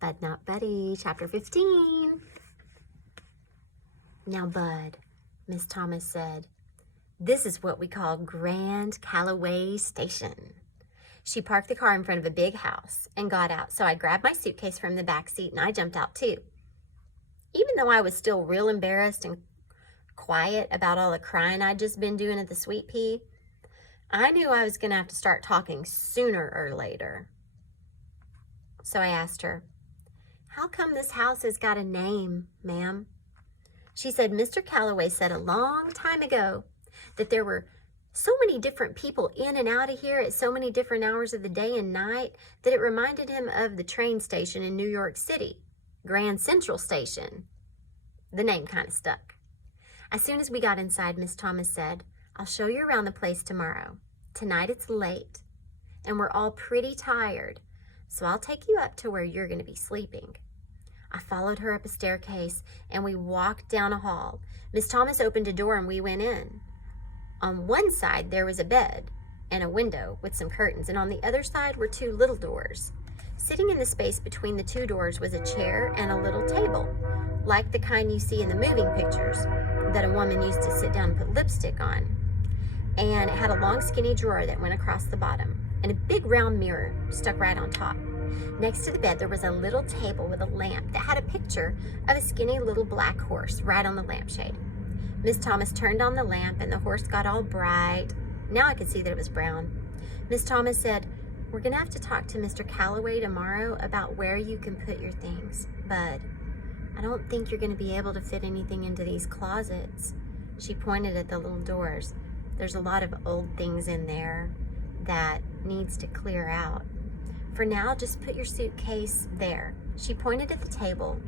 Bud Not Buddy, Chapter 15. Now, Bud, Miss Thomas said, this is what we call Grand Calloway Station. She parked the car in front of a big house and got out, so I grabbed my suitcase from the back seat and I jumped out too. Even though I was still real embarrassed and quiet about all the crying I'd just been doing at the Sweet Pea, I knew I was going to have to start talking sooner or later. So I asked her, how come this house has got a name, ma'am? She said, Mr. Calloway said a long time ago that there were so many different people in and out of here at so many different hours of the day and night that it reminded him of the train station in New York City, Grand Central Station. The name kind of stuck. As soon as we got inside, Miss Thomas said, I'll show you around the place tomorrow. Tonight it's late, and we're all pretty tired, so I'll take you up to where you're going to be sleeping. I followed her up a staircase, and we walked down a hall. Miss Thomas opened a door, and we went in. On one side, there was a bed and a window with some curtains, and on the other side were two little doors. Sitting in the space between the two doors was a chair and a little table, like the kind you see in the moving pictures that a woman used to sit down and put lipstick on. And it had a long skinny drawer that went across the bottom, and a big round mirror stuck right on top. Next to the bed, there was a little table with a lamp that had a picture of a skinny little black horse right on the lampshade. Miss Thomas turned on the lamp, and the horse got all bright. Now I could see that it was brown. Miss Thomas said, we're going to have to talk to Mr. Calloway tomorrow about where you can put your things, Bud. I don't think you're going to be able to fit anything into these closets. She pointed at the little doors. There's a lot of old things in there that needs to clear out. For now, just put your suitcase there. She pointed at the table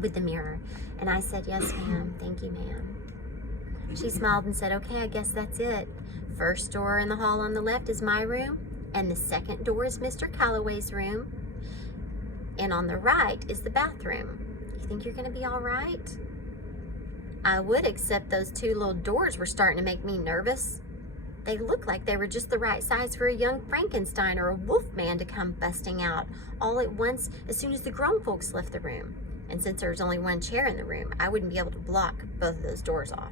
with the mirror, and I said, yes, ma'am. Thank you, ma'am. She smiled and said, okay, I guess that's it. First door in the hall on the left is my room, and the second door is Mr. Calloway's room, and on the right is the bathroom. You think you're going to be all right? I would, except those two little doors were starting to make me nervous. They looked like they were just the right size for a young Frankenstein or a wolf man to come busting out all at once as soon as the grown folks left the room. And since there was only one chair in the room, I wouldn't be able to block both of those doors off.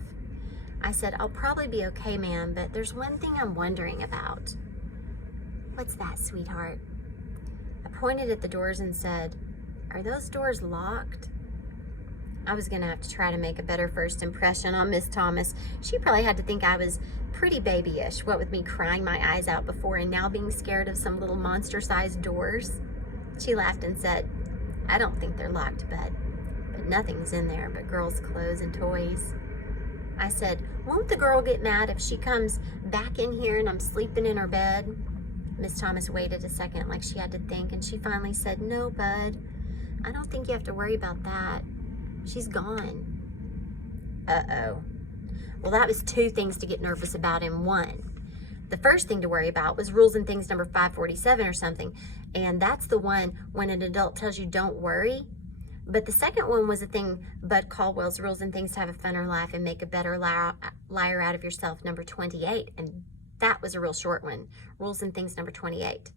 I said, I'll probably be okay, ma'am, but there's one thing I'm wondering about. What's that, sweetheart? I pointed at the doors and said, are those doors locked? I was going to have to try to make a better first impression on Miss Thomas. She probably had to think I was pretty babyish, what with me crying my eyes out before and now being scared of some little monster-sized doors. She laughed and said, I don't think they're locked, Bud, but nothing's in there but girls' clothes and toys. I said, won't the girl get mad if she comes back in here and I'm sleeping in her bed? Miss Thomas waited a second like she had to think, and she finally said, no, Bud, I don't think you have to worry about that. She's gone. Uh-oh. Well, that was two things to get nervous about in one. The first thing to worry about was Rules and Things number 547 or something, and that's the one when an adult tells you don't worry. But the second one was the thing Bud Caldwell's Rules and Things to Have a Funner Life and Make a Better Liar Out of Yourself, number 28, and that was a real short one. Rules and Things number 28.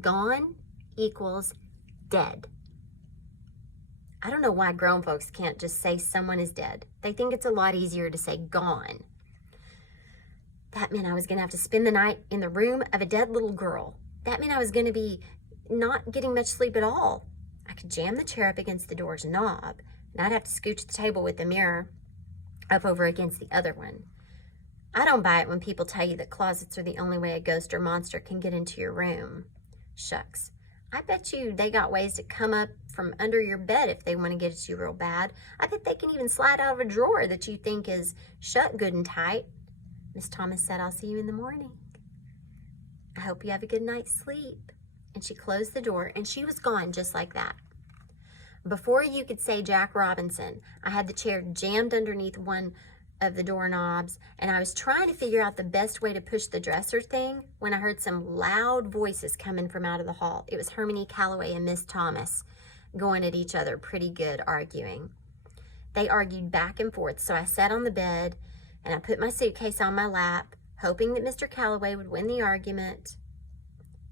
Gone equals dead. I don't know why grown folks can't just say someone is dead. They think it's a lot easier to say gone. That meant I was going to have to spend the night in the room of a dead little girl. That meant I was going to be not getting much sleep at all. I could jam the chair up against the door's knob, and I'd have to scooch the table with the mirror up over against the other one. I don't buy it when people tell you that closets are the only way a ghost or monster can get into your room. Shucks. I bet you they got ways to come up from under your bed if they want to get at you real bad. I bet they can even slide out of a drawer that you think is shut good and tight. Miss Thomas said, I'll see you in the morning. I hope you have a good night's sleep. And she closed the door, and she was gone just like that. Before you could say Jack Robinson, I had the chair jammed underneath one of the doorknobs, and I was trying to figure out the best way to push the dresser thing when I heard some loud voices coming from out of the hall. It was Hermione Calloway and Miss Thomas going at each other pretty good, arguing. They argued back and forth, so I sat on the bed and I put my suitcase on my lap, hoping that Mr. Calloway would win the argument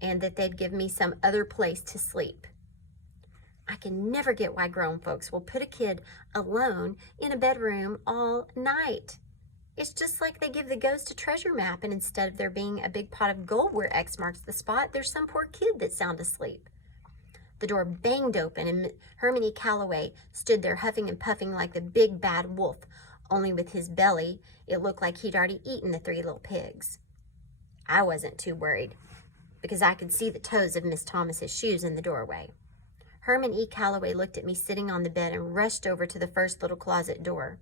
and that they'd give me some other place to sleep. I can never get why grown folks will put a kid alone in a bedroom all night. It's just like they give the ghost a treasure map, and instead of there being a big pot of gold where X marks the spot, there's some poor kid that's sound asleep. The door banged open, and Herman E. Calloway stood there huffing and puffing like the big bad wolf, only with his belly, it looked like he'd already eaten the 3 little pigs. I wasn't too worried, because I could see the toes of Miss Thomas's shoes in the doorway. Herman E. Calloway looked at me sitting on the bed and rushed over to the first little closet door.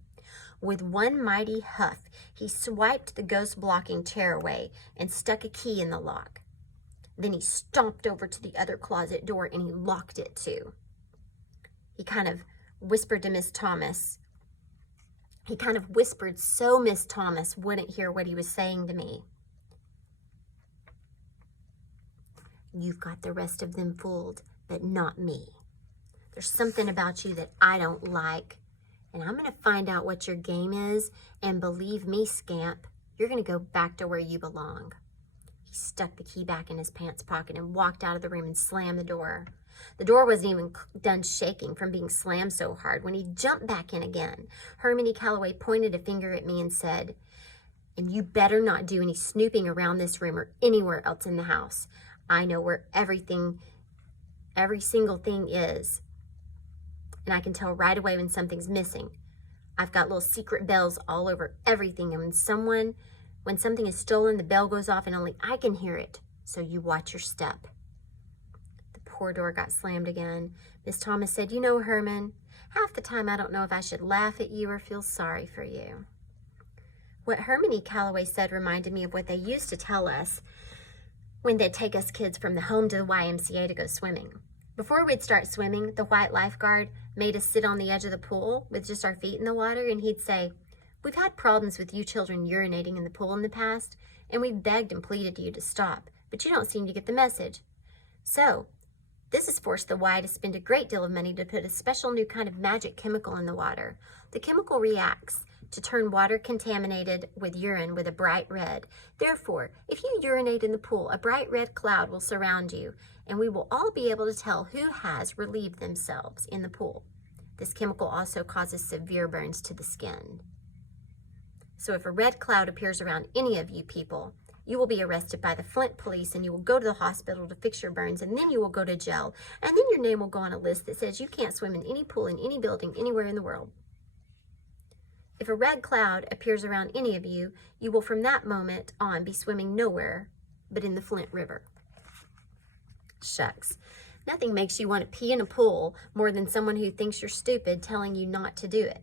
With one mighty huff, he swiped the ghost-blocking chair away and stuck a key in the lock. Then he stomped over to the other closet door and he locked it too. He kind of whispered to Miss Thomas. He kind of whispered so Miss Thomas wouldn't hear what he was saying to me. You've got the rest of them fooled, but not me. There's something about you that I don't like, and I'm going to find out what your game is, and believe me, scamp, you're going to go back to where you belong. He stuck the key back in his pants pocket and walked out of the room and slammed the door. The door wasn't even done shaking from being slammed so hard when he jumped back in again. Herman E. Calloway pointed a finger at me and said, "And you better not do any snooping around this room or anywhere else in the house. I know where every single thing is. And I can tell right away when something's missing. I've got little secret bells all over everything. And when something is stolen, the bell goes off and only I can hear it. So you watch your step." The poor door got slammed again. Miss Thomas said, "You know, Herman, half the time I don't know if I should laugh at you or feel sorry for you." What Herman E. Calloway said reminded me of what they used to tell us when they'd take us kids from the home to the YMCA to go swimming. Before we'd start swimming, the white lifeguard made us sit on the edge of the pool with just our feet in the water, and he'd say, "We've had problems with you children urinating in the pool in the past, and we've begged and pleaded to you to stop, but you don't seem to get the message. So, this has forced the Y to spend a great deal of money to put a special new kind of magic chemical in the water. The chemical reacts to turn water contaminated with urine with a bright red. Therefore, if you urinate in the pool, a bright red cloud will surround you, and we will all be able to tell who has relieved themselves in the pool. This chemical also causes severe burns to the skin. So if a red cloud appears around any of you people, you will be arrested by the Flint police, and you will go to the hospital to fix your burns, and then you will go to jail, and then your name will go on a list that says you can't swim in any pool in any building anywhere in the world. If a red cloud appears around any of you, you will from that moment on be swimming nowhere but in the Flint River." Shucks. Nothing makes you want to pee in a pool more than someone who thinks you're stupid telling you not to do it.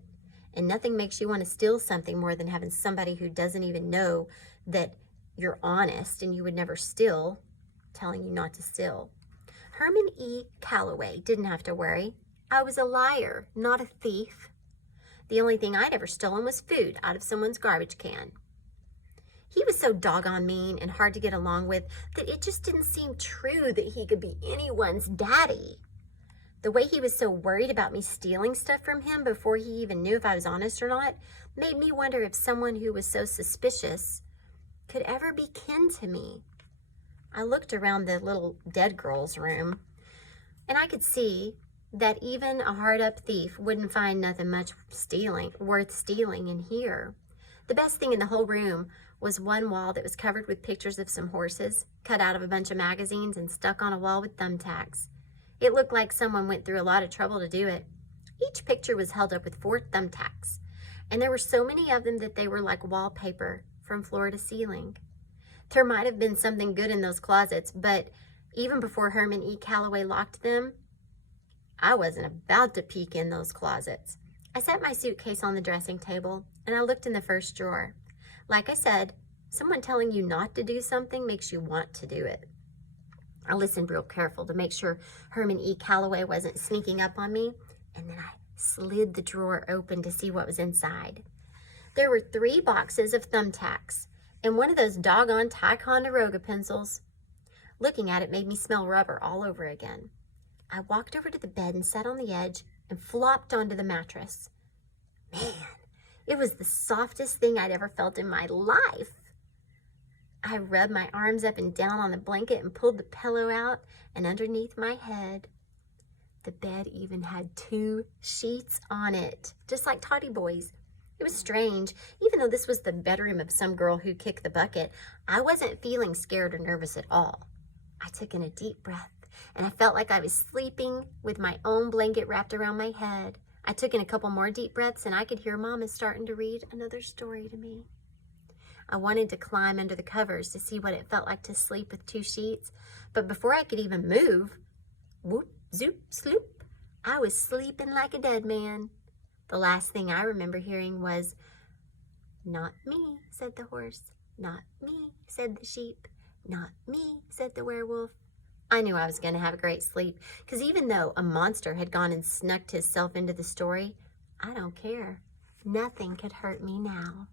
And nothing makes you want to steal something more than having somebody who doesn't even know that you're honest and you would never steal telling you not to steal. Herman E. Calloway didn't have to worry. I was a liar, not a thief. The only thing I'd ever stolen was food out of someone's garbage can. He was so doggone mean and hard to get along with that it just didn't seem true that he could be anyone's daddy. The way he was so worried about me stealing stuff from him before he even knew if I was honest or not made me wonder if someone who was so suspicious could ever be kin to me. I looked around the little dead girl's room, and I could see that even a hard-up thief wouldn't find nothing much worth stealing in here. The best thing in the whole room was one wall that was covered with pictures of some horses, cut out of a bunch of magazines and stuck on a wall with thumbtacks. It looked like someone went through a lot of trouble to do it. Each picture was held up with 4 thumbtacks, and there were so many of them that they were like wallpaper from floor to ceiling. There might have been something good in those closets, but even before Herman E. Calloway locked them, I wasn't about to peek in those closets. I set my suitcase on the dressing table, and I looked in the first drawer. Like I said, someone telling you not to do something makes you want to do it. I listened real careful to make sure Herman E. Calloway wasn't sneaking up on me, and then I slid the drawer open to see what was inside. There were 3 boxes of thumbtacks and one of those doggone Ticonderoga pencils. Looking at it made me smell rubber all over again. I walked over to the bed and sat on the edge and flopped onto the mattress. Man, it was the softest thing I'd ever felt in my life. I rubbed my arms up and down on the blanket and pulled the pillow out and underneath my head. The bed even had 2 sheets on it, just like Toddy Boy's. It was strange. Even though this was the bedroom of some girl who kicked the bucket, I wasn't feeling scared or nervous at all. I took in a deep breath, and I felt like I was sleeping with my own blanket wrapped around my head. I took in a couple more deep breaths, and I could hear Mama starting to read another story to me. I wanted to climb under the covers to see what it felt like to sleep with 2 sheets, but before I could even move, whoop, zoop, sloop, I was sleeping like a dead man. The last thing I remember hearing was, "Not me," said the horse. "Not me," said the sheep. "Not me," said the werewolf. I knew I was going to have a great sleep, because even though a monster had gone and snuck himself into the story, I don't care. Nothing could hurt me now.